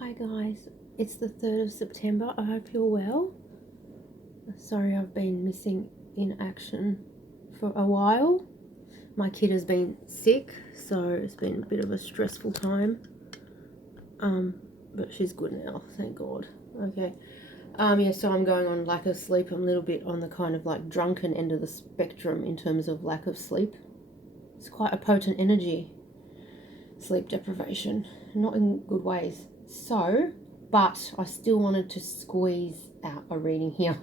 Hi guys, it's the 3rd of September. I hope you're well. Sorry I've been missing in action for a while. My kid has been sick, so it's been a bit of a stressful time. But she's good now, thank God. Okay. Yeah, so I'm going on lack of sleep. I'm a little bit on the kind of like drunken end of the spectrum in terms of lack of sleep. It's quite a potent energy, sleep deprivation, not in good ways. So, but I still wanted to squeeze out a reading here.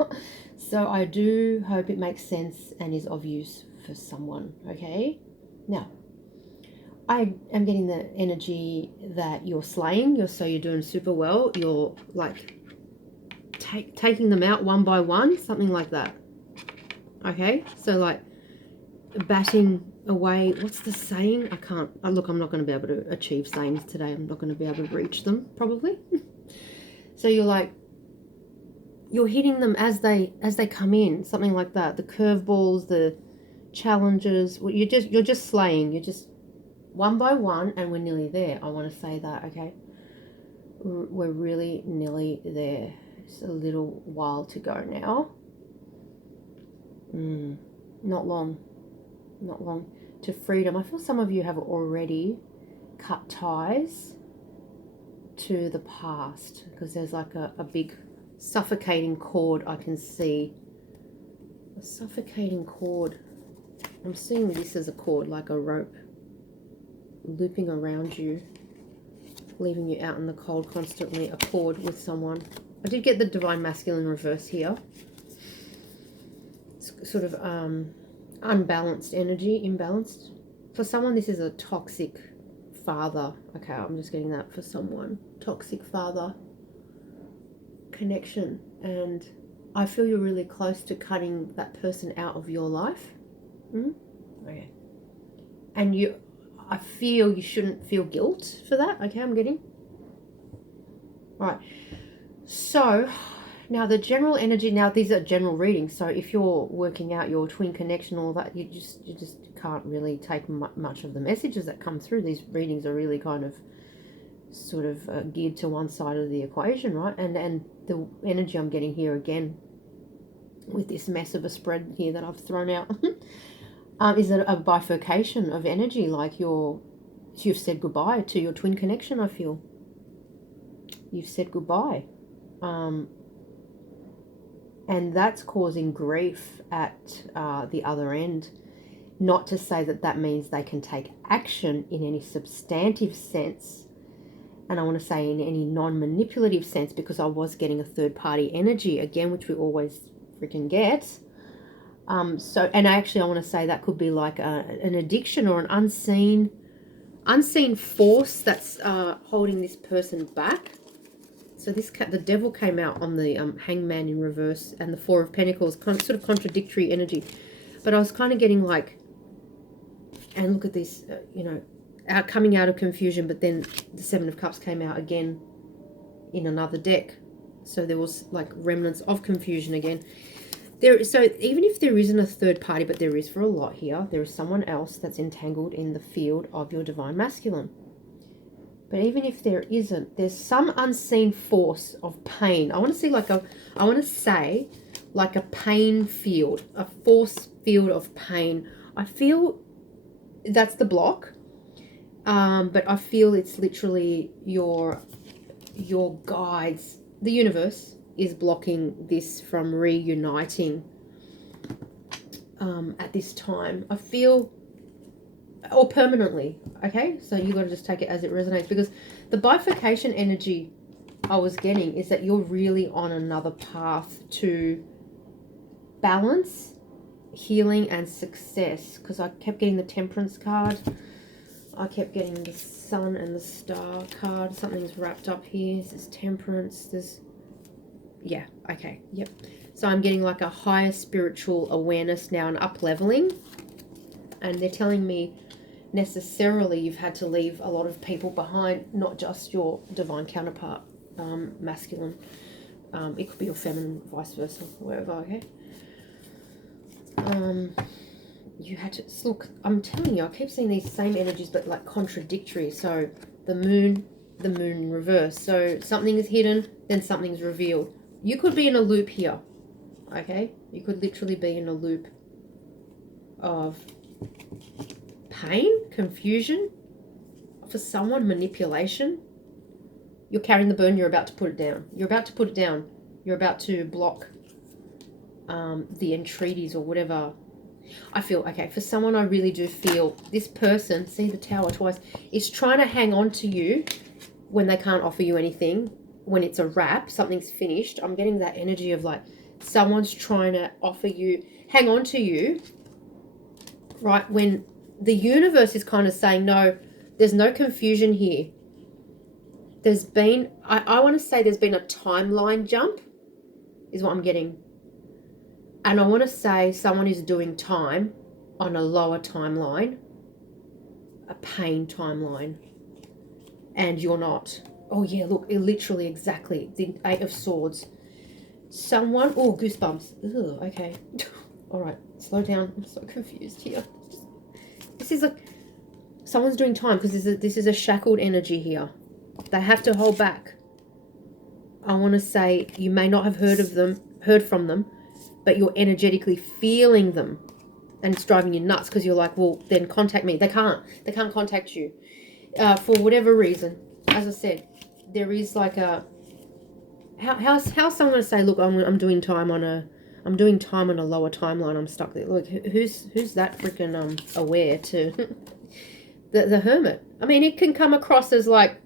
So I do hope it makes sense and is of use for someone, okay? Now, I am getting the energy that you're slaying, so you're doing super well. You're like taking them out one by one, something like that. Okay? So like batting away, what's the saying? I can't, look, I'm not going to be able to achieve sayings today. I'm not going to be able to reach them, probably. So you're hitting them as they come in, something like that. The curveballs, the challenges, you're just slaying. You're just one by one, and we're nearly there. I want to say that, okay? We're really nearly there. It's a little while to go now. Not long to freedom. I feel some of you have already cut ties to the past, because there's like a big suffocating cord. I can see a suffocating cord. I'm seeing this as a cord, like a rope looping around you, leaving you out in the cold constantly. A cord with someone. I did get the divine masculine reverse here. It's sort of unbalanced energy, imbalanced. For someone, this is a toxic father. Okay, I'm just getting that for someone. Toxic father connection. And I feel you're really close to cutting that person out of your life. Okay. And I feel you shouldn't feel guilt for that. Okay, I'm getting. All right. So now the general energy, now these are general readings, so if you're working out your twin connection, all that, you just can't really take much of the messages that come through. These readings are really kind of sort of geared to one side of the equation, right? And the energy I'm getting here again with this mess of a spread here that I've thrown out is a bifurcation of energy, like you've said goodbye to your twin connection. I feel you've said goodbye. And that's causing grief at the other end. Not to say that means they can take action in any substantive sense, and I want to say in any non-manipulative sense, because I was getting a third-party energy again, which we always freaking get. So, and actually I want to say that could be like an addiction or an unseen force that's holding this person back. So the devil came out on the hangman in reverse, and the Four of Pentacles, sort of contradictory energy. But I was kind of getting like, and look at this, coming out of confusion, but then the Seven of Cups came out again in another deck. So there was like remnants of confusion again. So even if there isn't a third party, but there is for a lot here, there is someone else that's entangled in the field of your divine masculine. But even if there isn't, there's some unseen force of pain. I want to say like a pain field, a force field of pain. I feel that's the block. But I feel it's literally your guides. The universe is blocking this from reuniting at this time. I feel, or permanently, okay? So you got to just take it as it resonates, because the bifurcation energy I was getting is that you're really on another path to balance, healing, and success, because I kept getting the Temperance card. I kept getting the Sun and the Star card. Something's wrapped up here. This is Temperance. Yeah, okay, yep. So I'm getting like a higher spiritual awareness now, and up-leveling. And they're telling me necessarily you've had to leave a lot of people behind, not just your divine counterpart, masculine. It could be your feminine, vice versa, wherever, okay? You had to look. I'm telling you, I keep seeing these same energies, but like contradictory. So the moon the moon in reverse. So something is hidden, then something's revealed. You could be in a loop here, okay? You could literally be in a loop of pain, confusion, for someone, manipulation. You're carrying the burden, you're about to put it down. You're about to put it down. You're about to block the entreaties or whatever. I feel, okay, for someone I really do feel this person, see the tower twice, is trying to hang on to you when they can't offer you anything, when it's a wrap, something's finished. I'm getting that energy of like someone's trying to offer you, hang on to you, right? When the universe is kind of saying, no, there's no confusion here. There's been, I want to say there's been a timeline jump is what I'm getting. And I want to say someone is doing time on a lower timeline, a pain timeline, and you're not. Oh yeah, look, it literally exactly, the Eight of Swords. Someone, oh, goosebumps. Ugh, okay. All right, slow down. I'm so confused here. This is like, someone's doing time because this is a shackled energy here. They have to hold back. I want to say you may not have heard from them, but you're energetically feeling them, and it's driving you nuts because you're like, well, then contact me. They can't contact you for whatever reason. As I said, there is like a how's someone going to say, look, I'm doing time on a lower timeline. I'm stuck there. Look, who's that freaking aware to the Hermit? I mean, it can come across as like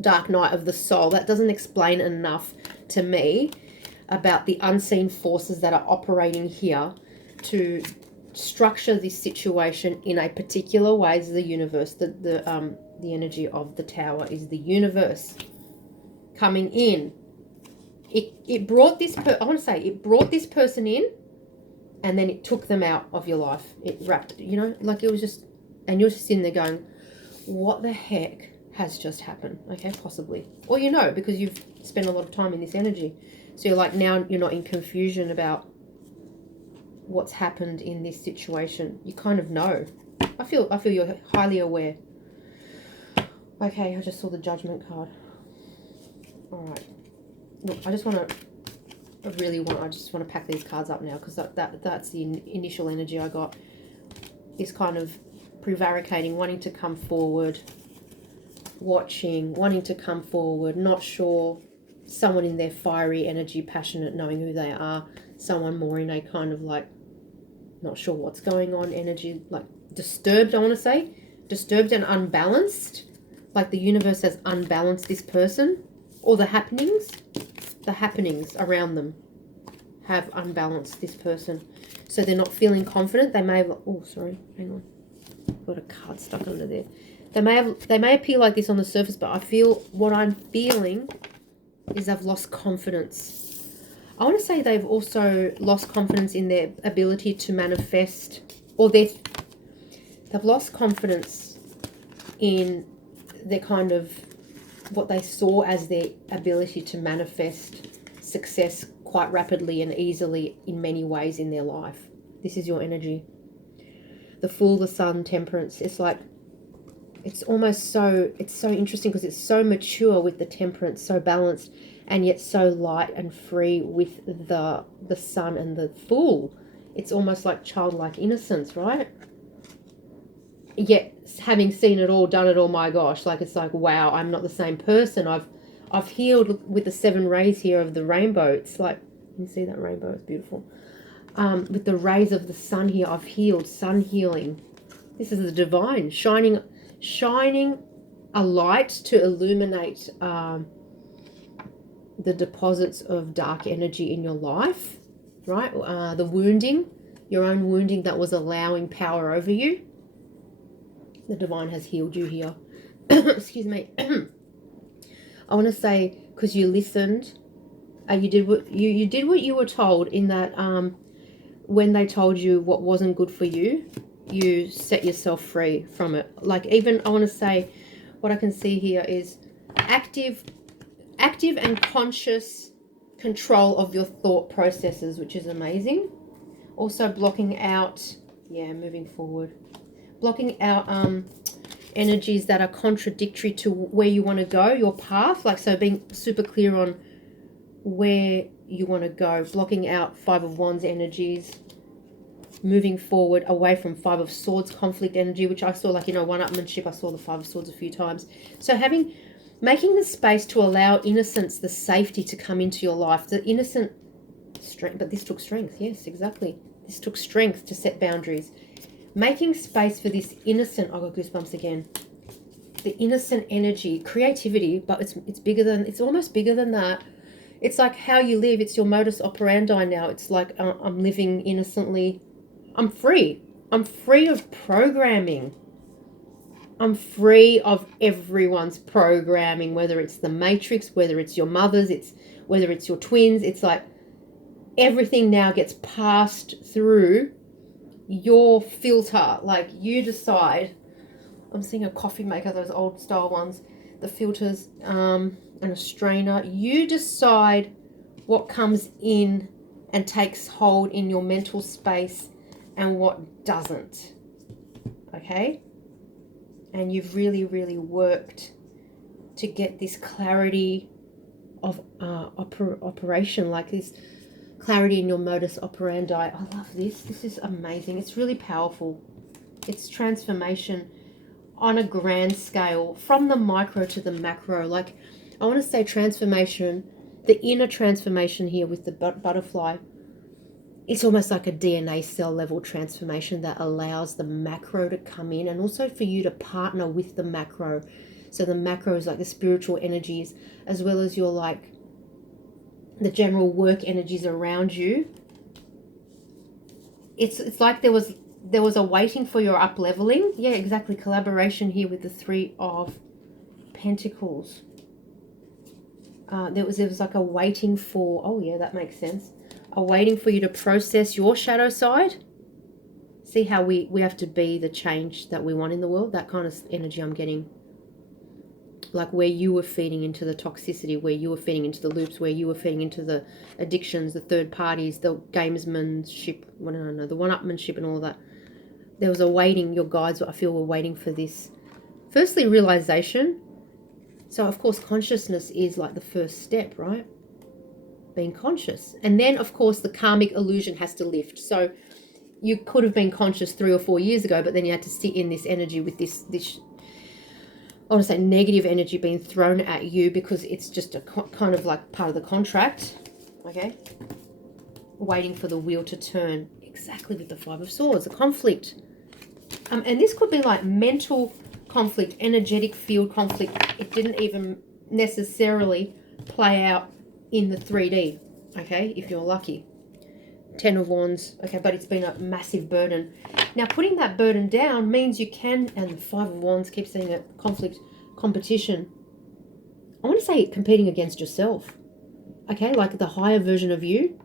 dark night of the soul. That doesn't explain enough to me about the unseen forces that are operating here to structure this situation in a particular way. Is the universe, the energy of the tower is the universe coming in. It brought this I want to say it brought this person in, and then it took them out of your life. It wrapped, you know, like it was just, and you're just sitting there going, what the heck has just happened? Okay, possibly, or you know, because you've spent a lot of time in this energy. So you're like, now you're not in confusion about what's happened in this situation. You kind of know. I feel you're highly aware. Okay, I just saw the Judgment card. All right. Look, I just want to pack these cards up now because that's the initial energy I got. This kind of prevaricating, wanting to come forward, watching, wanting to come forward, not sure. Someone in their fiery energy, passionate, knowing who they are. Someone more in a kind of like, not sure what's going on, energy, like disturbed, I want to say. Disturbed and unbalanced. Like the universe has unbalanced this person. Or the happenings around them have unbalanced this person. So they're not feeling confident. They may have, oh, sorry, hang on. Got a card stuck under there. They may appear like this on the surface, but I feel, what I'm feeling is they've lost confidence. I want to say they've also lost confidence in their ability to manifest, or they've lost confidence in their kind of what they saw as their ability to manifest success quite rapidly and easily in many ways in their life. This is your energy. The Fool, the Sun, Temperance. It's like, it's almost so, it's so interesting because it's so mature with the Temperance, so balanced, and yet so light and free with the Sun and the Fool. It's almost like childlike innocence, right? Yet having seen it all, done it all, my gosh, like it's like, wow, I'm not the same person. I've healed with the 7 rays here of the rainbow. It's like, you can see that rainbow, it's beautiful. With the rays of the sun here, I've healed, sun healing. This is the divine shining a light to illuminate the deposits of dark energy in your life, right? The wounding, your own wounding that was allowing power over you. The divine has healed you here. Excuse me. I want to say, because you listened, you did what you were told, in that when they told you what wasn't good for you, you set yourself free from it. Like, even, I want to say, what I can see here is active and conscious control of your thought processes, which is amazing. Also blocking out, moving forward, blocking out energies that are contradictory to where you want to go, your path. Like, so being super clear on where you want to go, blocking out Five of Wands energies, moving forward away from Five of Swords conflict energy, which I saw, like, one-upmanship. I saw the Five of Swords a few times. So making the space to allow innocence, the safety to come into your life, the innocent strength. But this took strength. Yes, exactly. This took strength to set boundaries. Making space for this innocent, I got goosebumps again, the innocent energy, creativity, but it's bigger than, it's almost bigger than that. It's like how you live. It's your modus operandi now. It's like, I'm living innocently. I'm free. I'm free of programming. I'm free of everyone's programming, whether it's the matrix, whether it's your mother's, whether it's your twins. It's like everything now gets passed through your filter. Like, you decide. I'm seeing a coffee maker, those old style ones, the filters, and a strainer. You decide what comes in and takes hold in your mental space and what doesn't. Okay? And you've really, really worked to get this clarity of operation, like this clarity in your modus operandi. I love this. This is amazing. It's really powerful. It's transformation on a grand scale, from the micro to the macro. Like, I want to say transformation, the inner transformation here with the butterfly. It's almost like a DNA cell level transformation that allows the macro to come in, and also for you to partner with the macro. So the macro is like the spiritual energies, as well as your, like, the general work energies around you. It's like there was a waiting for your up leveling. Yeah, exactly. Collaboration here with the Three of Pentacles. There was like a waiting for, oh yeah, that makes sense. A waiting for you to process your shadow side. See how we have to be the change that we want in the world. That kind of energy I'm getting. Like, where you were feeding into the toxicity, where you were feeding into the loops, where you were feeding into the addictions, the third parties, the gamesmanship, I don't know, the one-upmanship and all that. There was a waiting, your guides, I feel, were waiting for this. Firstly, realization. So, of course, consciousness is like the first step, right? Being conscious. And then, of course, the karmic illusion has to lift. So you could have been conscious 3 or 4 years ago, but then you had to sit in this energy with this I want to say negative energy being thrown at you, because it's just a kind of like part of the contract. Okay? Waiting for the wheel to turn. Exactly, with the Five of Swords, a conflict. And this could be like mental conflict, energetic field conflict. It didn't even necessarily play out in the 3D, okay, if you're lucky. 10 of Wands, okay, but it's been a massive burden. Now, putting that burden down means you can, and the Five of Wands, keep saying it, conflict, competition. I want to say competing against yourself, okay, like the higher version of you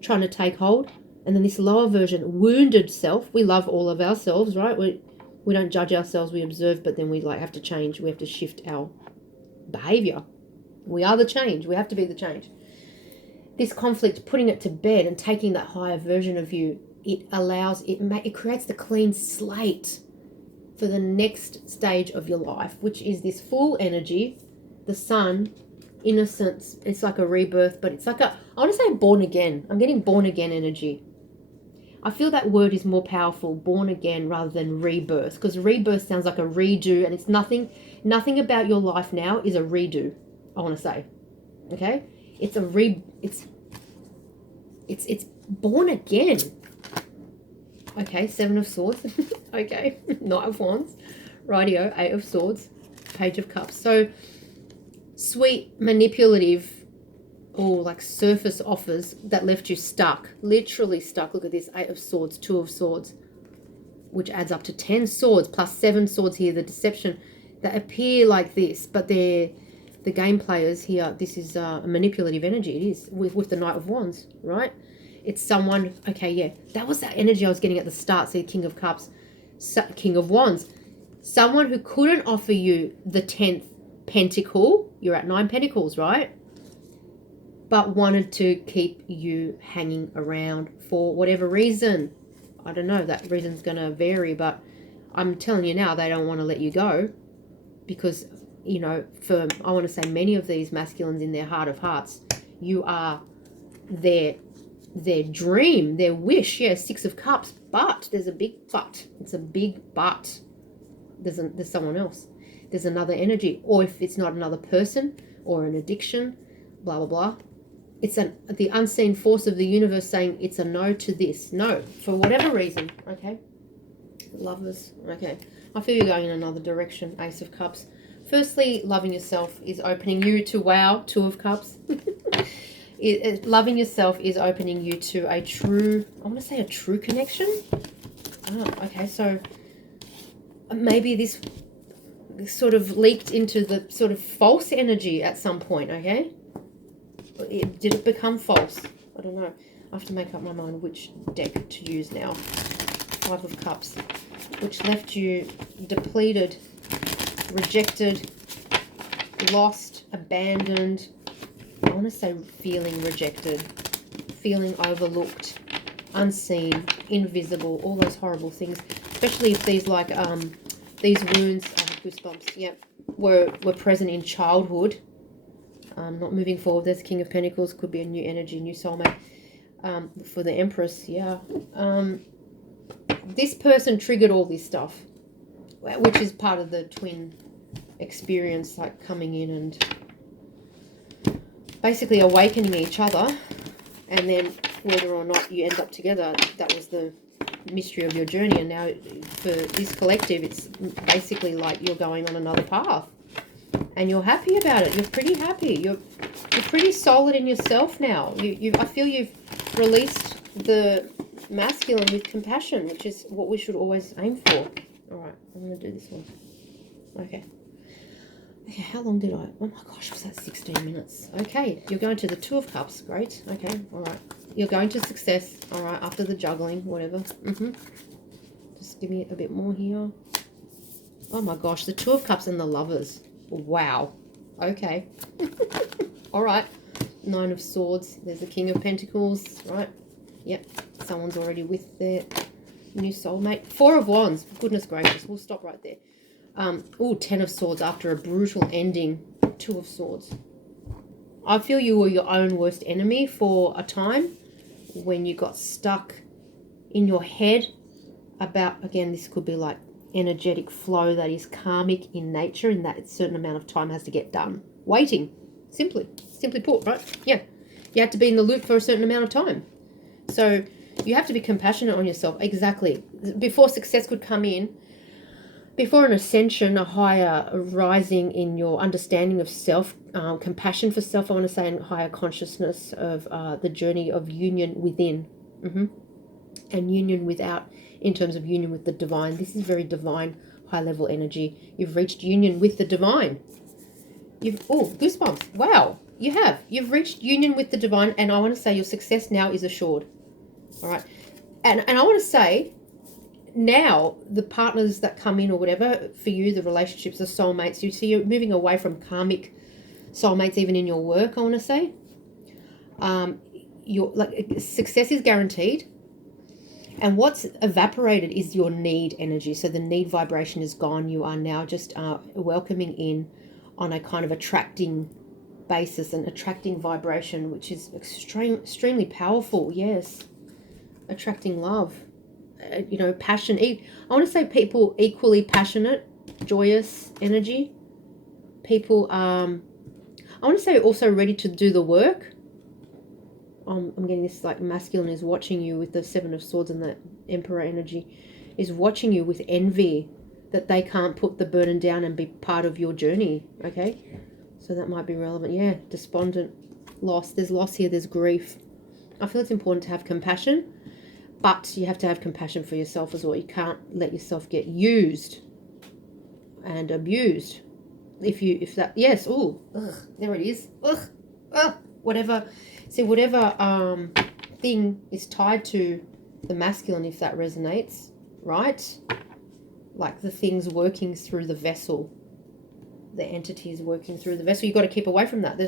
trying to take hold, and then this lower version, wounded self. We love all of ourselves, right? We don't judge ourselves, we observe, but then we like have to change. We have to shift our behavior. We are the change. We have to be the change. This conflict, putting it to bed and taking that higher version of you, it creates the clean slate for the next stage of your life, which is this full energy, the sun, innocence. It's like a rebirth, but it's like I want to say born again. I'm getting born again energy. I feel that word is more powerful, born again, rather than rebirth, because rebirth sounds like a redo, and it's nothing about your life now is a redo, I want to say. Okay? It's it's born again. Okay, 7 of Swords. Okay, Knight of Wands. Rightio, 8 of Swords. Page of Cups. So, sweet, manipulative, or like surface offers that left you stuck. Literally stuck. Look at this, 8 of Swords, 2 of Swords, which adds up to 10 swords, plus 7 swords here, the deception, that appear like this, but they're the game players here. This is a manipulative energy. It is with the Knight of Wands, right? It's someone, okay, yeah, that was that energy I was getting at the start. See, King of Cups, King of Wands. Someone who couldn't offer you the 10th pentacle. You're at 9 pentacles, right? But wanted to keep you hanging around for whatever reason. I don't know, that reason's going to vary, but I'm telling you now, they don't want to let you go because, you know, for, I want to say many of these masculines in their heart of hearts, you are their dream, their wish. Yeah, Six of Cups, but there's a big but. It's a big but. There's someone else. There's another energy, or if it's not another person or an addiction, blah, blah, blah. It's the unseen force of the universe saying it's a no to this. No, for whatever reason, okay? Lovers, okay. I feel you're going in another direction, Ace of Cups. Firstly, loving yourself is opening you to, wow, Two of Cups. Loving yourself is opening you to a true, I want to say a true connection. Oh, okay, so maybe this sort of leaked into the sort of false energy at some point, okay? Did it become false? I don't know. I have to make up my mind which deck to use now. Five of Cups, which left you depleted, rejected, lost, abandoned. I want to say feeling rejected, feeling overlooked, unseen, invisible, all those horrible things. Especially if these these wounds, I have goosebumps, yep, were present in childhood. Not moving forward. There's King of Pentacles, could be a new energy, new soulmate. For the Empress, yeah. This person triggered all this stuff, which is part of the twin experience, like coming in and basically awakening each other, and then whether or not you end up together, that was the mystery of your journey. And now for this collective, it's basically like you're going on another path. And you're happy about it. You're pretty happy. You're pretty solid in yourself now. I feel you've released the masculine with compassion, which is what we should always aim for. All right, I'm going to do this one. Okay. Okay, how long did I? Oh my gosh, was that 16 minutes? Okay, you're going to the Two of Cups. Great. Okay, all right. You're going to success. All right, after the juggling, whatever. Just give me a bit more here. Oh my gosh, the Two of Cups and the Lovers. Wow. Okay. All right. Nine of Swords. There's the King of Pentacles. Right. Yep. Someone's already with their new soulmate. Four of Wands. Goodness gracious. We'll stop right there. Oh, Ten of Swords after a brutal ending. Two of Swords. I feel you were your own worst enemy for a time when you got stuck in your head about, again, this could be like energetic flow that is karmic in nature, in that a certain amount of time has to get done. Waiting, simply put, right? Yeah, you have to be in the loop for a certain amount of time. So you have to be compassionate on yourself. Exactly. Before success could come in, before an ascension, a higher rising in your understanding of self, compassion for self, I want to say, and higher consciousness of the journey of union within, and union without, in terms of union with the divine. This is very divine, high-level energy. You've reached union with the divine. Oh, goosebumps. Wow, you have. You've reached union with the divine, and I want to say your success now is assured. All right. And I want to say, now, the partners that come in or whatever, for you, the relationships, the soulmates, you see you're moving away from karmic soulmates, even in your work, I want to say. Your success is guaranteed. And what's evaporated is your need energy. So the need vibration is gone. You are now just welcoming in on a kind of attracting basis, an attracting vibration, which is extremely powerful. Yes. Attracting love. Passion. I want to say people equally passionate, joyous energy. People, I want to say also ready to do the work. I'm getting this, like, masculine is watching you with the Seven of Swords, and the Emperor energy is watching you with envy that they can't put the burden down and be part of your journey. Okay, so that might be relevant. Yeah, despondent, loss. There's loss here. There's grief. I feel it's important to have compassion, but you have to have compassion for yourself as well. You can't let yourself get used and abused. Yes. Oh, there it is. Whatever. See, whatever thing is tied to the masculine, if that resonates, right? Like the things working through the vessel, the entities working through the vessel. You've got to keep away from that.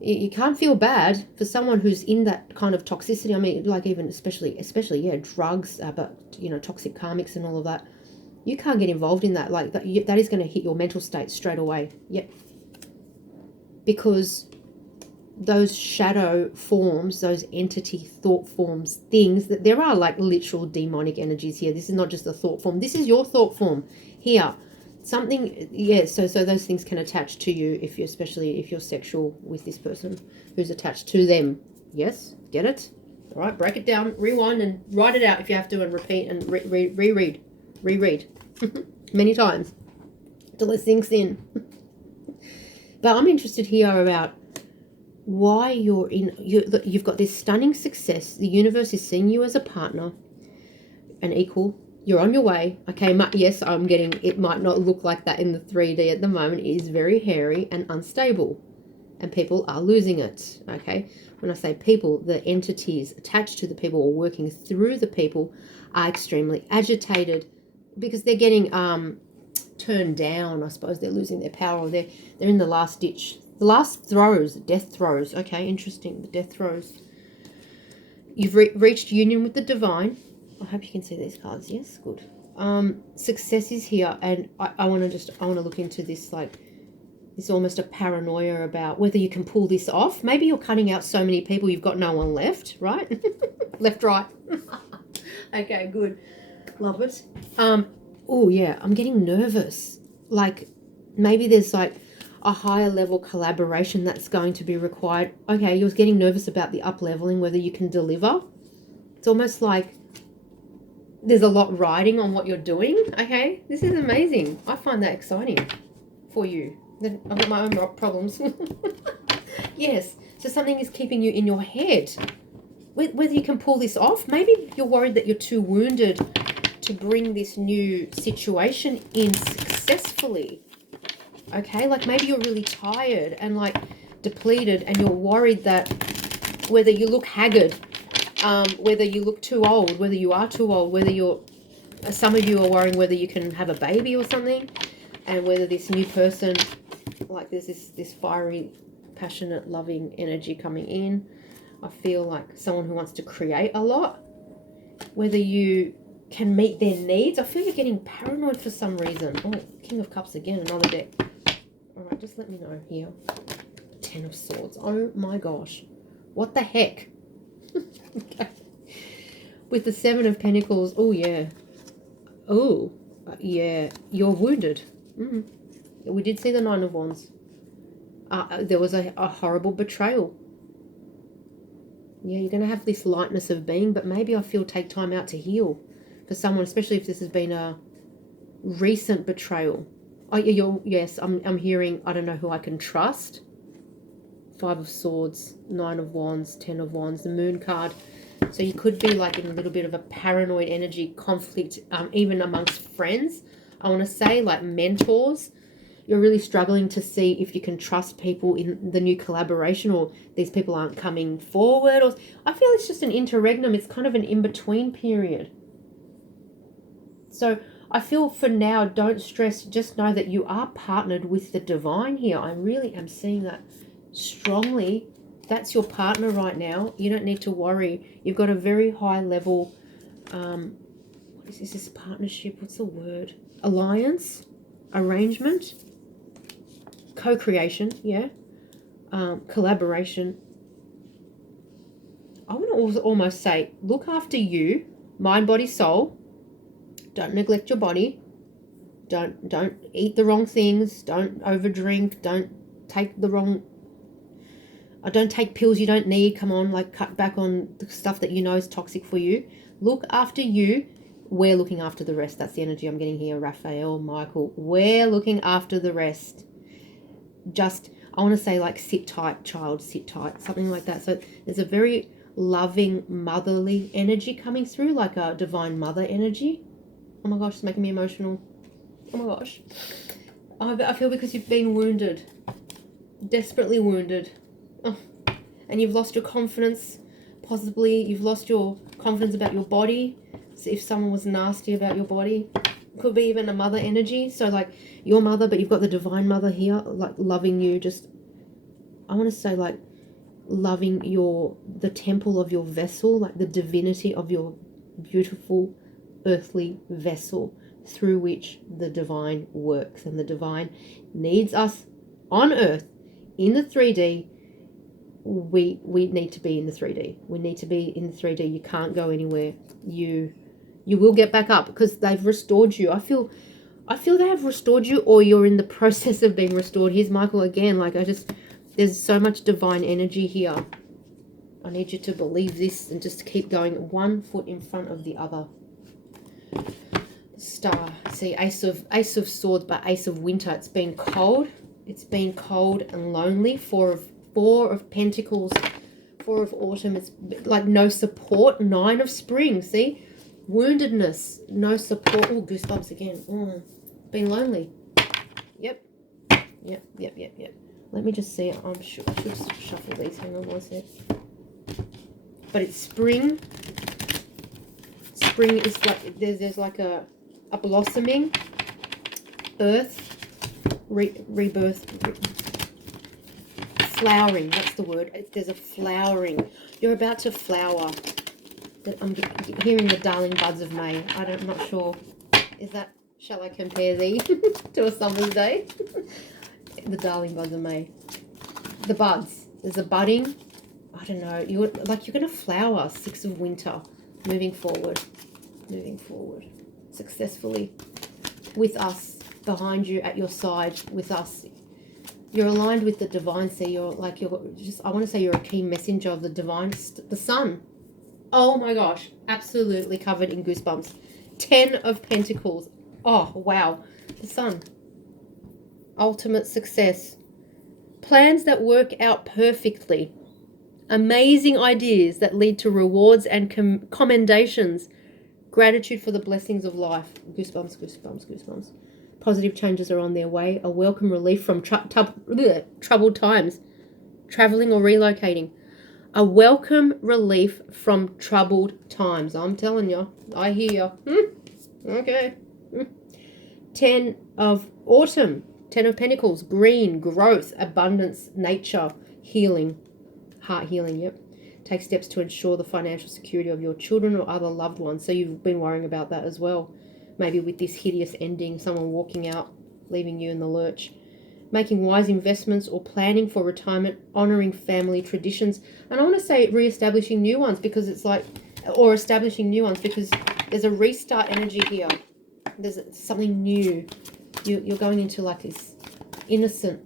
You can't feel bad for someone who's in that kind of toxicity. I mean, like, even especially, yeah, drugs, but, toxic karmics and all of that. You can't get involved in that. Like, that is going to hit your mental state straight away. Yep. Because those shadow forms, those entity thought forms, things, that there are like literal demonic energies here. This is not just a thought form. This is your thought form here. Something, yeah, so those things can attach to you, if you, especially if you're sexual with this person who's attached to them. Yes, get it? All right, break it down, rewind, and write it out if you have to, and repeat and reread many times till it sinks in. But I'm interested here about why you've got this stunning success. The universe is seeing you as a partner, an equal. You're on your way. Okay, yes, I'm getting, it might not look like that in the 3D at the moment. It is very hairy and unstable, and people are losing it. Okay, when I say people, the entities attached to the people or working through the people are extremely agitated because they're getting turned down. I suppose they're losing their power, or they're in the last ditch, the last throes, death throes. Okay, interesting, the death throes. You've reached union with the divine. I hope you can see these cards. Yes, good. Success is here, and I want to look into this, like, it's almost a paranoia about whether you can pull this off. Maybe you're cutting out so many people, you've got no one left, right? Left, right. Okay, good. Love it. Oh yeah, I'm getting nervous. Like, maybe there's like a higher level collaboration that's going to be required. Okay, you're getting nervous about the up leveling, whether you can deliver. It's almost like there's a lot riding on what you're doing. Okay, this is amazing. I find that exciting for you. Then I've got my own problems. Yes, so something is keeping you in your head. Whether you can pull this off, maybe you're worried that you're too wounded to bring this new situation in successfully. Okay, like maybe you're really tired and like depleted, and you're worried that whether you look haggard, whether you look too old, whether you are too old, whether some of you are worrying whether you can have a baby or something, and whether this new person, like there's this fiery, passionate, loving energy coming in. I feel like someone who wants to create a lot, whether you can meet their needs. I feel you're getting paranoid for some reason. Oh, King of Cups again, another deck. All right, just let me know here. 10 of Swords. Oh my gosh. What the heck? Okay. With the 7 of Pentacles. Oh, yeah. Oh, yeah. You're wounded. We did see the 9 of Wands. There was a horrible betrayal. Yeah, you're going to have this lightness of being, but maybe I feel take time out to heal for someone, especially if this has been a recent betrayal. Oh, yes, I'm hearing, I don't know who I can trust. 5 of Swords, 9 of Wands, 10 of Wands, the Moon card. So you could be like in a little bit of a paranoid energy conflict, even amongst friends. I want to say like mentors. You're really struggling to see if you can trust people in the new collaboration, or these people aren't coming forward. Or I feel it's just an interregnum. It's kind of an in-between period. So I feel for now, don't stress. Just know that you are partnered with the divine here. I really am seeing that strongly. That's your partner right now. You don't need to worry. You've got a very high level, what is this partnership? What's the word? Alliance, arrangement, co-creation, yeah, collaboration. I want to almost say, look after you, mind, body, soul. Don't neglect your body. Don't eat the wrong things. Don't overdrink. Don't take the wrong. Don't take pills you don't need. Come on, like cut back on the stuff that you know is toxic for you. Look after you. We're looking after the rest. That's the energy I'm getting here. Raphael, Michael. We're looking after the rest. Just, I want to say like sit tight, child, sit tight. Something like that. So there's a very loving, motherly energy coming through, like a divine mother energy. Oh my gosh, it's making me emotional. Oh my gosh. I feel because you've been wounded. Desperately wounded. Oh. And you've lost your confidence. Possibly you've lost your confidence about your body. So if someone was nasty about your body. Could be even a mother energy. So like your mother, but you've got the divine mother here, like loving you. Just, I want to say like loving the temple of your vessel, like the divinity of your beautiful earthly vessel, through which the divine works. And the divine needs us on earth in the 3D. We need to be in the 3D. We need to be in the 3D. You can't go anywhere. You will get back up because they've restored you. I feel they have restored you, or you're in the process of being restored. Here's Michael again. Like, there's so much divine energy here. I need you to believe this and just keep going one foot in front of the other. Star. See, Ace of Swords, but Ace of Winter. It's been cold. It's been cold and lonely. Four of Pentacles. Four of Autumn. It's like no support. Nine of Spring. See? Woundedness. No support. Oh, goosebumps again. Been lonely. Yep. Let me just see. I'm sure I should shuffle these. Hang on one sec. But it's spring. Spring is like there's like a blossoming, earth, rebirth, flowering. That's the word. There's a flowering. You're about to flower. I'm hearing the darling buds of May. I'm not sure. Is that? Shall I compare these to a summer's day? The darling buds of May. The buds. There's a budding. I don't know. You're going to flower. Six of Winter. Moving forward. Successfully. With us. Behind you. At your side. With us. You're aligned with the divine. See, I want to say you're a key messenger of the divine. The sun. Oh my gosh. Absolutely covered in goosebumps. 10 of Pentacles. Oh, wow. The sun. Ultimate success. Plans that work out perfectly. Amazing ideas that lead to rewards and commendations. Gratitude for the blessings of life. Goosebumps. Positive changes are on their way. A welcome relief from troubled times. Traveling or relocating. A welcome relief from troubled times. I'm telling you. I hear you. Okay. 10 of Autumn. 10 of Pentacles. Green. Growth. Abundance. Nature. Healing. Heart healing. Yep. Take steps to ensure the financial security of your children or other loved ones. So you've been worrying about that as well. Maybe with this hideous ending. Someone walking out. Leaving you in the lurch. Making wise investments or planning for retirement. Honouring family traditions. And I want to say re-establishing new ones because it's like... Or establishing new ones because there's a restart energy here. There's something new. You're going into like this innocent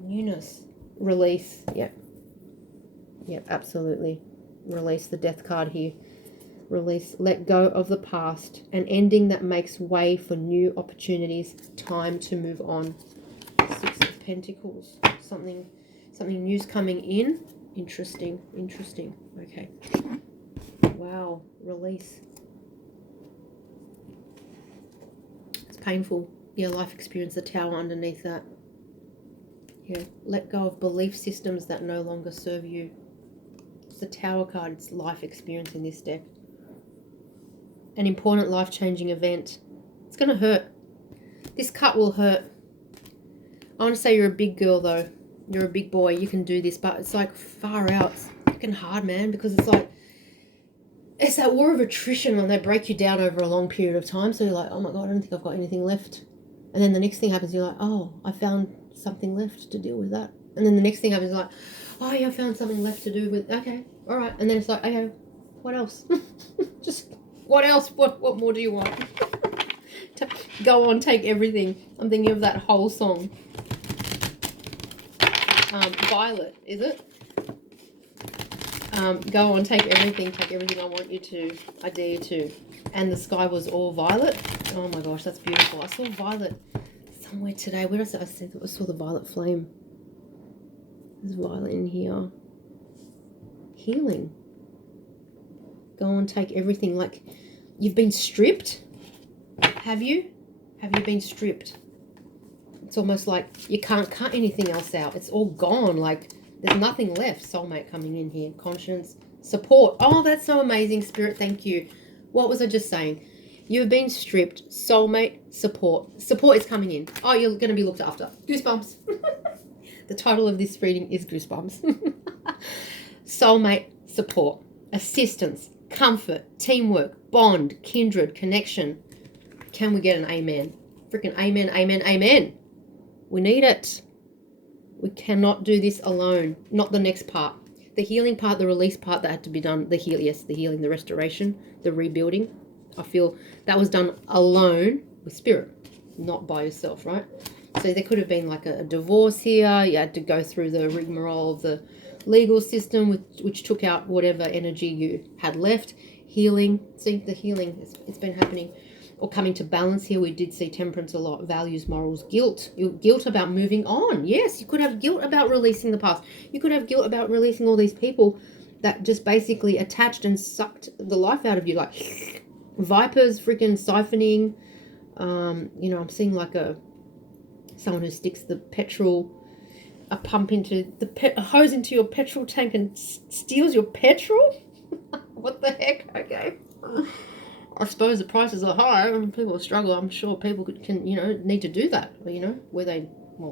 newness. Release. Yep, absolutely. Release the death card here. Release. Let go of the past. An ending that makes way for new opportunities. Time to move on. Six of Pentacles. Something new's coming in. Interesting. Okay. Wow. Release. It's painful. Yeah, life experience, the Tower underneath that. Yeah, let go of belief systems that no longer serve you. It's the Tower card. It's life experience in this deck. An important life-changing event. It's going to hurt. This cut will hurt. I want to say you're a big girl, though. You're a big boy. You can do this, but it's like far out. It's fucking hard, man, because it's like... It's that war of attrition when they break you down over a long period of time. So you're like, oh my God, I don't think I've got anything left. And then the next thing happens, you're like, oh, I found something left to deal with that. And then the next thing happens, you're like, oh yeah, I found something left to do with, okay, all right. And then it's like, okay, what else? Just, what else? What more do you want? Go on, take everything. I'm thinking of that whole song. Violet, is it? Go on, take everything I want you to, I dare you to. And the sky was all violet. Oh my gosh, that's beautiful. I saw violet somewhere today. Where did I saw the violet flame. There's violet in here. Healing. Go on, take everything. Like, you've been stripped. Have you? Have you been stripped? It's almost like you can't cut anything else out. It's all gone. Like, there's nothing left. Soulmate coming in here. Conscience. Support. Oh, that's so amazing, Spirit. Thank you. What was I just saying? You've been stripped. Soulmate. Support. Support is coming in. Oh, you're going to be looked after. Goosebumps. The title of this reading is Goosebumps. Soulmate. Support. Assistance. comfort, teamwork, bond, kindred, connection. Can we get an amen? Freaking amen, amen, amen. We need it. We cannot do this alone. Not the next part. The healing part, the release part that had to be done, the healing, the restoration, the rebuilding. I feel that was done alone with spirit, not by yourself, right? So there could have been like a divorce here. You had to go through the rigmarole of the legal system, which took out whatever energy you had left. Healing. See, the healing, it's been happening. Or coming to balance here. We did see temperance a lot. Values, morals, guilt. Guilt about moving on. Yes, you could have guilt about releasing the past. You could have guilt about releasing all these people that just basically attached and sucked the life out of you. Like vipers freaking siphoning. You know, I'm seeing like someone who sticks the petrol, a pump into a hose into your petrol tank and steals your petrol. What the heck? Okay. I suppose the prices are high and people struggle. I'm sure people can, you know, need to do that, you know, they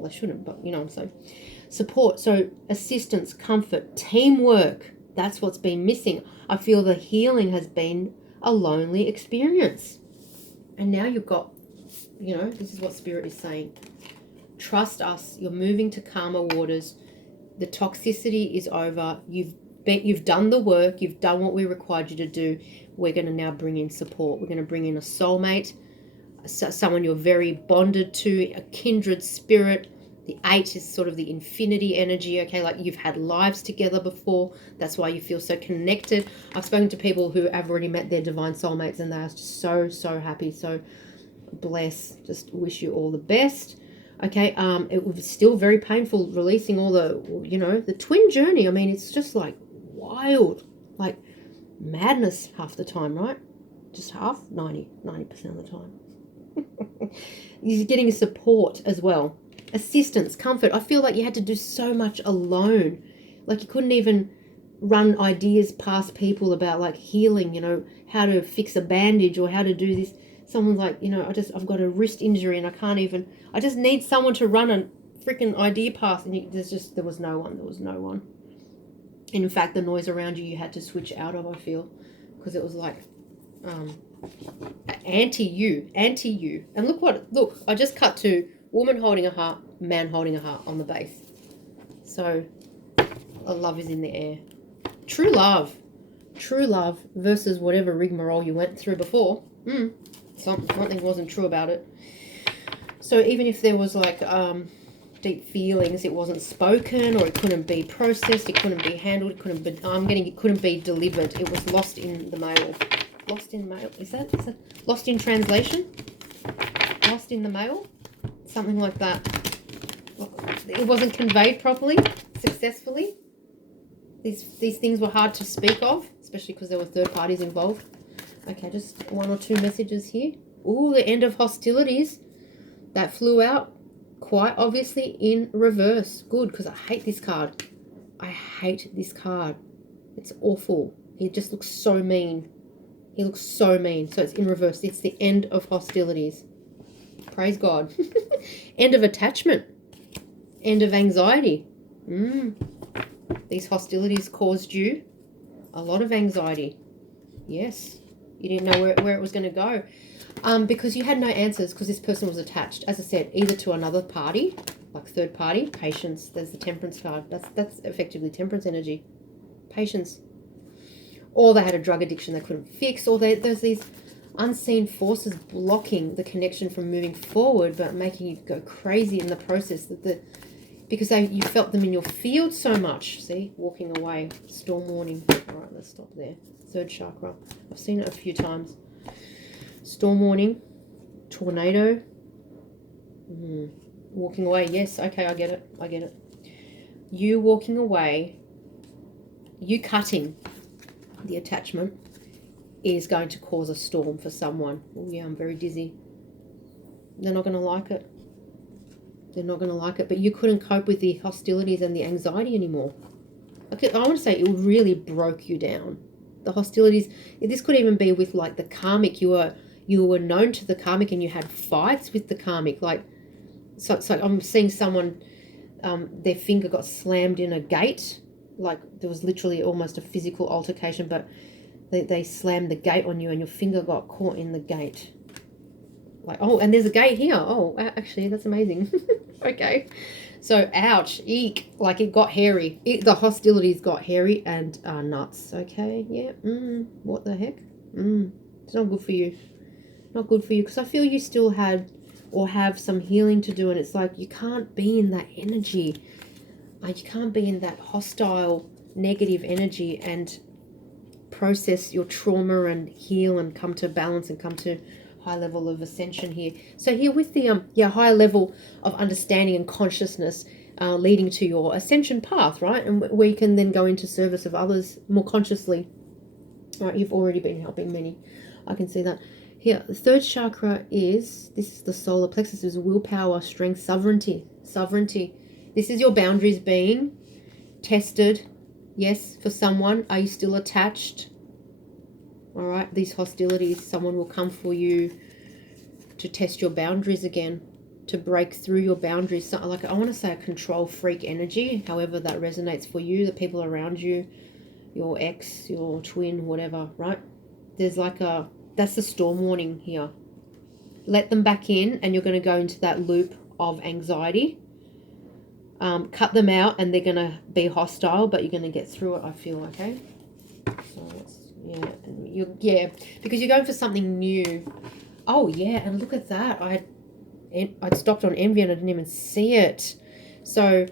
shouldn't, but you know what I'm saying. Support, so assistance, comfort, teamwork. That's what's been missing. I feel the healing has been a lonely experience. And now you've got, you know, this is what Spirit is saying. Trust us. You're moving to calmer waters. The toxicity is over. You've done the work. You've done what we required you to do. We're going to now bring in support. We're going to bring in a soulmate, someone you're very bonded to, a kindred spirit. The 8 is sort of the infinity energy, okay? Like you've had lives together before. That's why you feel so connected. I've spoken to people who have already met their divine soulmates and they are just so, so happy, so blessed. Just wish you all the best. Okay, it was still very painful releasing all the, you know, the twin journey. I mean, it's just like wild, like madness half the time, right? Just half, 90% of the time. You're getting support as well. Assistance, comfort. I feel like you had to do so much alone. Like you couldn't even run ideas past people about like healing, you know, how to fix a bandage or how to do this. Someone's like, you know, I've got a wrist injury and I just need someone to run a freaking idea past. And there was no one. And in fact, the noise around you had to switch out of, I feel, because it was like anti-you. And look, I just cut to woman holding a heart, man holding a heart on the base. So love is in the air. True love versus whatever rigmarole you went through before. Something wasn't true about it. So even if there was like deep feelings, it wasn't spoken, or it couldn't be processed, it couldn't be handled, it couldn't be delivered. It was lost in the mail. Lost in mail? Is that lost in translation? Lost in the mail? Something like that. It wasn't conveyed properly, successfully. These things were hard to speak of, especially because there were third parties involved. Okay, just 1 or 2 messages here. Ooh, the end of hostilities. That flew out quite obviously in reverse. Good, because I hate this card. I hate this card. It's awful. He just looks so mean. He looks so mean. So it's in reverse. It's the end of hostilities. Praise God. End of attachment. End of anxiety. These hostilities caused you a lot of anxiety. Yes. You didn't know where it was going to go. Because you had no answers, because this person was attached, as I said, either to another party, like third party, patience. There's the temperance card. That's effectively temperance energy. Patience. Or they had a drug addiction they couldn't fix, or there's these unseen forces blocking the connection from moving forward, but making you go crazy in the process. Because you felt them in your field so much. See, walking away, storm warning. All right, let's stop there. Third chakra. I've seen it a few times. Storm warning, tornado, walking away. Yes, okay, I get it. You walking away, you cutting the attachment is going to cause a storm for someone. Oh yeah, I'm very dizzy. They're not going to like it. But you couldn't cope with the hostilities and the anxiety anymore. I want to say it really broke you down. The hostilities, this could even be with like the karmic. You were known to the karmic and you had fights with the karmic. Like, so I'm seeing someone, their finger got slammed in a gate. Like there was literally almost a physical altercation, but they slammed the gate on you and your finger got caught in the gate. Like, oh, and there's a gate here. Oh, actually, that's amazing. Okay. So, ouch, eek, like it got hairy. The hostilities got hairy and nuts. Okay, yeah, what the heck? It's not good for you. Not good for you, because I feel you still had or have some healing to do, and it's like you can't be in that energy. You can't be in that hostile, negative energy and process your trauma and heal and come to balance and come to high level of ascension here. So here with the high level of understanding and consciousness leading to your ascension path, right? And where you can then go into service of others more consciously. All right, you've already been helping many. I can see that. Here, the third chakra this is the solar plexus, is willpower, strength, sovereignty. Sovereignty. This is your boundaries being tested. Yes, for someone. Are you still attached? All right, these hostilities, someone will come for you to test your boundaries again, to break through your boundaries. So, like, I want to say a control freak energy, however that resonates for you, the people around you, your ex, your twin, whatever, right? There's like that's the storm warning here. Let them back in and you're going to go into that loop of anxiety. Cut them out and they're going to be hostile, but you're going to get through it, I feel, okay? So that's, yeah, because you're going for something new. Oh, yeah, and look at that. I'd stopped on envy and I didn't even see it. So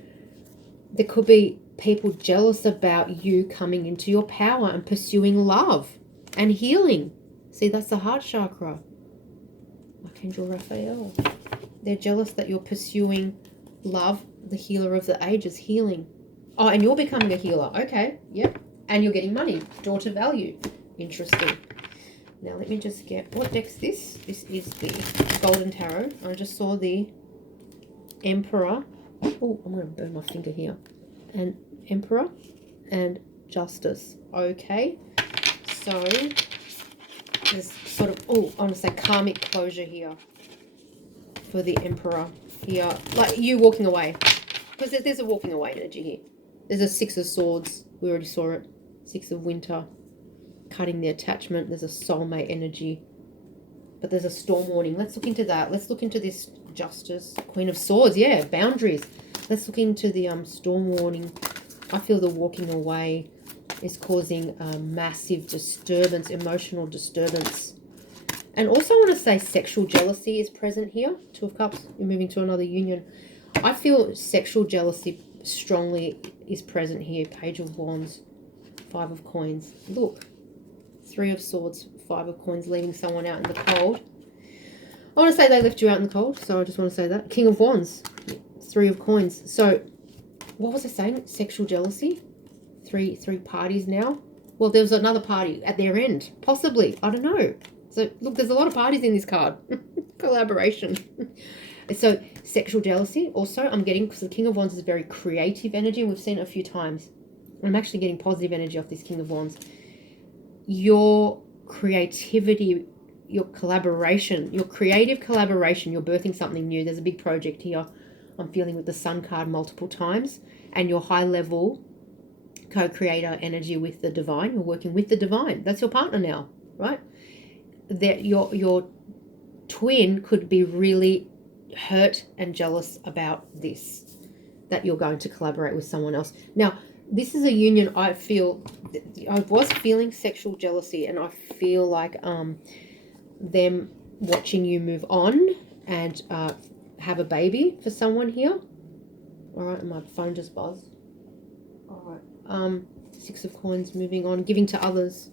there could be people jealous about you coming into your power and pursuing love and healing. See, that's the heart chakra. Archangel Raphael. They're jealous that you're pursuing love, the healer of the ages, healing. Oh, and you're becoming a healer. Okay, yep. And you're getting money. Daughter value. Interesting. Now, let me just get... What deck's this? This is the Golden Tarot. I just saw the Emperor. Oh, I'm going to burn my finger here. And Emperor and Justice. Okay. So, there's sort of... Oh, I want to say karmic closure here for the Emperor here. Like you walking away. Because there's a walking away energy here. There's a Six of Swords. We already saw it. Six of Winter. Cutting the attachment. There's a soulmate energy. But there's a storm warning. Let's look into that. Let's look into this Justice. Queen of Swords. Yeah, boundaries. Let's look into the storm warning. I feel the walking away is causing massive disturbance, emotional disturbance. And also I want to say sexual jealousy is present here. Two of Cups. You're moving to another union. I feel sexual jealousy strongly is present here. Page of Wands. Five of Coins. Look. Three of Swords. Five of Coins, leaving someone out in the cold. I want to say they left you out in the cold, so I just want to say that. King of Wands. Three of Coins. So, what was I saying? Sexual jealousy. Three parties now. Well, there was another party at their end. Possibly. I don't know. So, look, there's a lot of parties in this card. Collaboration. So, sexual jealousy. Also, I'm getting, because the King of Wands is a very creative energy. We've seen it a few times. I'm actually getting positive energy off this King of Wands. Your creativity, your collaboration, your creative collaboration, you're birthing something new. There's a big project here. I'm feeling with the Sun card multiple times. And your high level co-creator energy with the divine. You're working with the divine. That's your partner now, right? That your twin could be really hurt and jealous about this, that you're going to collaborate with someone else. Now, this is a union. I was feeling sexual jealousy, and I feel like them watching you move on and have a baby for someone here. All right, my phone just buzzed. All right, Six of Coins, moving on, giving to others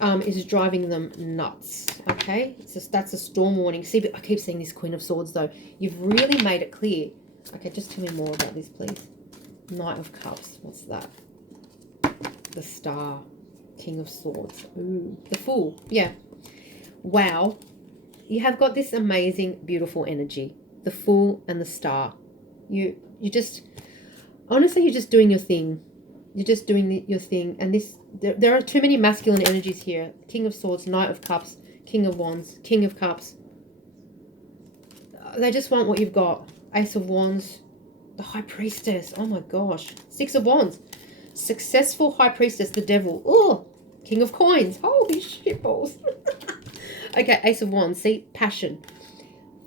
is driving them nuts. Okay, that's a storm warning. See, but I keep seeing this Queen of Swords though. You've really made it clear. Okay, just tell me more about this, please. Knight of Cups. What's that? The Star. King of Swords. Ooh. The Fool. Yeah. Wow. You have got this amazing, beautiful energy. The Fool and the Star. You just... Honestly, you're just doing your thing. You're just doing your thing. And this... There are too many masculine energies here. King of Swords, Knight of Cups, King of Wands, King of Cups. They just want what you've got. Ace of Wands. The High Priestess. Oh my gosh. Six of Wands. Successful High Priestess, the Devil. Oh, King of Coins. Holy shitballs. Okay, Ace of Wands. See, passion.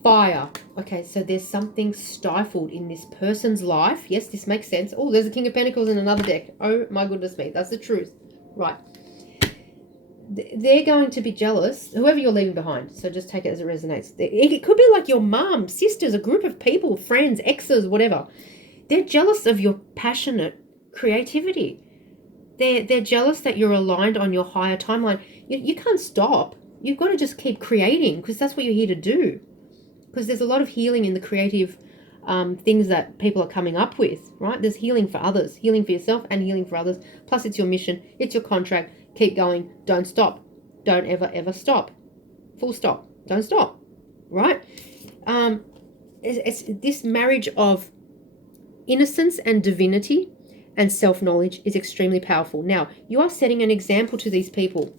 Fire. Okay, so there's something stifled in this person's life. Yes, this makes sense. Oh, there's a King of Pentacles in another deck. Oh my goodness me. That's the truth. Right. They're going to be jealous, whoever you're leaving behind. So just take it as it resonates. It could be like your mom, sisters, a group of people, friends, exes, whatever. They're jealous of your passionate creativity. They're jealous that you're aligned on your higher timeline. You can't stop. You've got to just keep creating because that's what you're here to do. Because there's a lot of healing in the creative things that people are coming up with, right? There's healing for others, healing for yourself and healing for others. Plus it's your mission. It's your contract. Keep going. Don't stop. Don't ever, ever stop. Full stop. Don't stop. Right? It's this marriage of innocence and divinity and self-knowledge is extremely powerful. Now, you are setting an example to these people,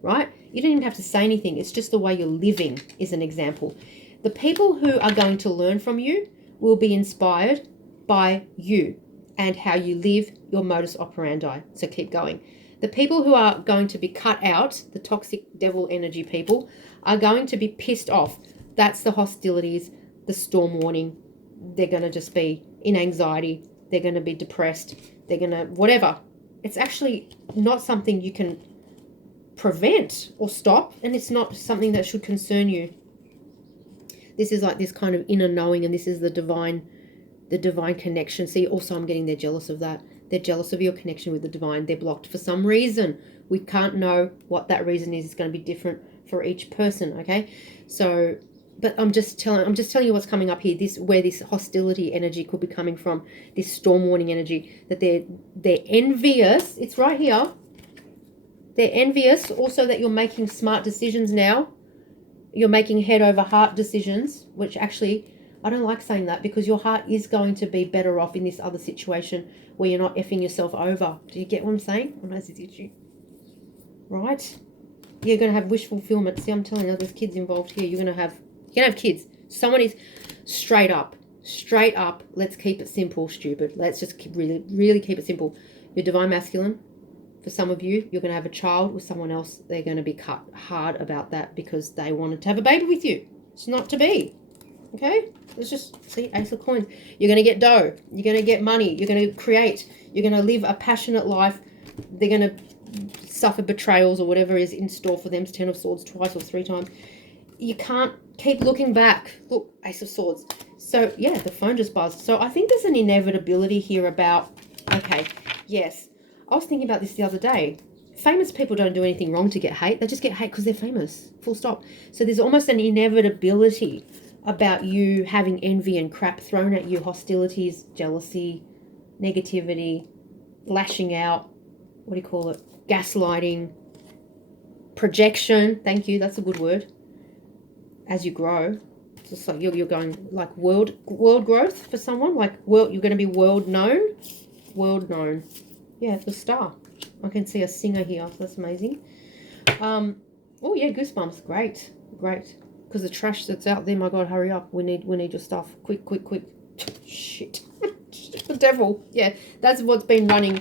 right? You don't even have to say anything. It's just the way you're living is an example. The people who are going to learn from you will be inspired by you and how you live, your modus operandi. So keep going. The people who are going to be cut out, the toxic devil energy people, are going to be pissed off. That's the hostilities, the storm warning. They're going to just be in anxiety. They're going to be depressed. They're going to whatever. It's actually not something you can prevent or stop, and it's not something that should concern you. This is like this kind of inner knowing, and this is the divine connection. See, also I'm getting they're jealous of that. They're jealous of your connection with the divine. They're blocked for some reason. We can't know what that reason is. It's going to be different for each person, okay? So, but I'm just telling you what's coming up here. Where this hostility energy could be coming from, this storm warning energy, that they're envious. It's right here. They're envious also that you're making smart decisions now. You're making head over heart decisions, which actually, I don't like saying that because your heart is going to be better off in this other situation where you're not effing yourself over. Do you get what I'm saying? I'm nice with you. Right? You're going to have wish fulfillment. See, I'm telling you, there's kids involved here. You're going to have kids. Someone is straight up. Let's keep it simple, stupid. Let's just really, really keep it simple. Your divine masculine. For some of you, you're going to have a child with someone else. They're going to be cut hard about that because they wanted to have a baby with you. It's not to be. Okay? Let's just see, Ace of Coins. You're going to get dough. You're going to get money. You're going to create. You're going to live a passionate life. They're going to suffer betrayals or whatever is in store for them. It's 10 of Swords twice or 3 times. You can't keep looking back. Look, Ace of Swords. So, yeah, the phone just buzzed. So, I think there's an inevitability here about, okay, yes. I was thinking about this the other day. Famous people don't do anything wrong to get hate. They just get hate because they're famous. Full stop. So there's almost an inevitability about you having envy and crap thrown at you, hostilities, jealousy, negativity, lashing out, what do you call it? Gaslighting, projection. Thank you. That's a good word. As you grow, it's just like you're going like world growth for someone. Like you're going to be world known. Yeah, the star. I can see a singer here. That's amazing. Oh yeah, goosebumps. Great. Because the trash that's out there, my God, hurry up. We need your stuff. Quick. Shit. The devil. Yeah, that's what's been running.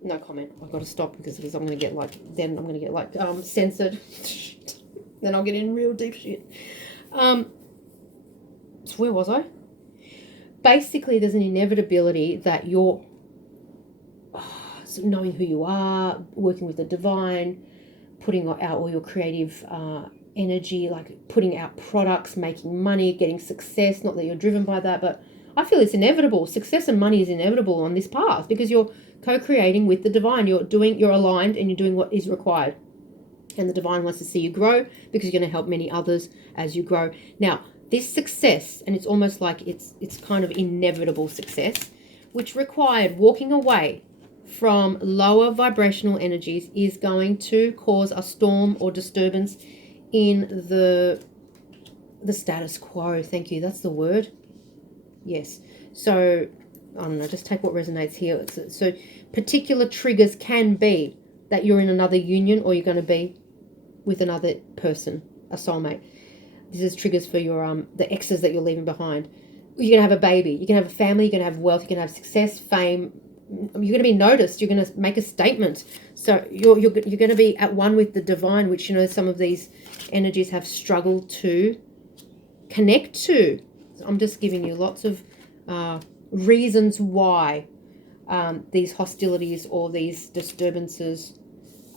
No comment. I've got to stop because I'm going to get censored. Then I'll get in real deep shit. So where was I? Basically, there's an inevitability that you're knowing who you are, working with the divine, putting out all your creative energy, like putting out products, making money, getting success. Not that you're driven by that, but I feel it's inevitable. Success and money is inevitable on this path because you're co-creating with the divine. You're aligned and you're doing what is required. And the divine wants to see you grow because you're going to help many others as you grow. Now, this success, and it's almost like it's kind of inevitable success, which required walking away from lower vibrational energies, is going to cause a storm or disturbance in the status quo. Thank you. That's the word. Yes. So, I don't know, just take what resonates here. So particular triggers can be that you're in another union or you're going to be with another person, a soulmate. This is triggers for your the exes that you're leaving behind. You're going to have a baby. You're going to have a family. You're going to have wealth. You're going to have success, fame, you're going to be noticed. You're going to make a statement. So you're going to be at one with the divine, which, you know, some of these energies have struggled to connect to. So I'm just giving you lots of reasons why these hostilities or these disturbances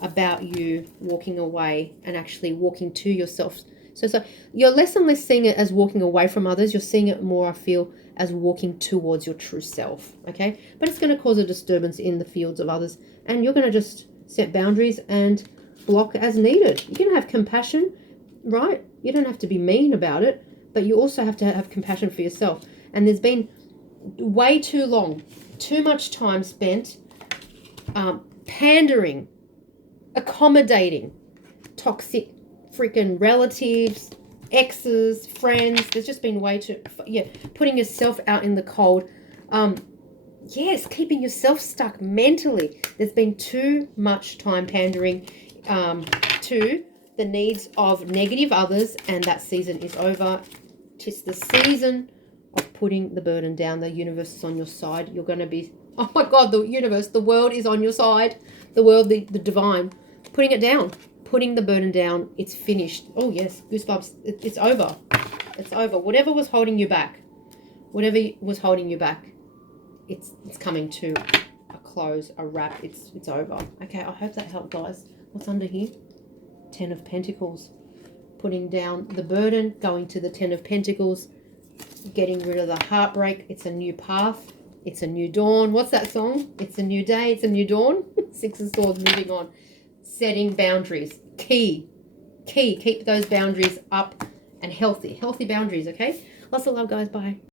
about you walking away and actually walking to yourself. So you're less and less seeing it as walking away from others. You're seeing it more, I feel, as walking towards your true self, okay? But it's going to cause a disturbance in the fields of others, and you're going to just set boundaries and block as needed. You can have compassion, right? You don't have to be mean about it, but you also have to have compassion for yourself. And there's been way too long, too much time spent pandering, accommodating toxic freaking relatives, exes, friends. There's just been way too, putting yourself out in the cold. Yes, keeping yourself stuck mentally. There's been too much time pandering to the needs of negative others, and that season is over. Tis the season of putting the burden down. The universe is on your side. You're going to be, oh my God, the universe, the world is on your side. The world, the divine, putting it down. Putting the burden down. It's finished. Oh yes, goosebumps. It's over. It's over. Whatever was holding you back, it's coming to a close, a wrap. It's over. Okay, I hope that helped, guys. What's under here? 10 of Pentacles. Putting down the burden, going to the 10 of Pentacles, getting rid of the heartbreak. It's a new path. It's a new dawn. What's that song? It's a new day. It's a new dawn. 6 of Swords, moving on. Setting boundaries. Key. Keep those boundaries up and healthy boundaries, okay? Lots of love, guys. Bye.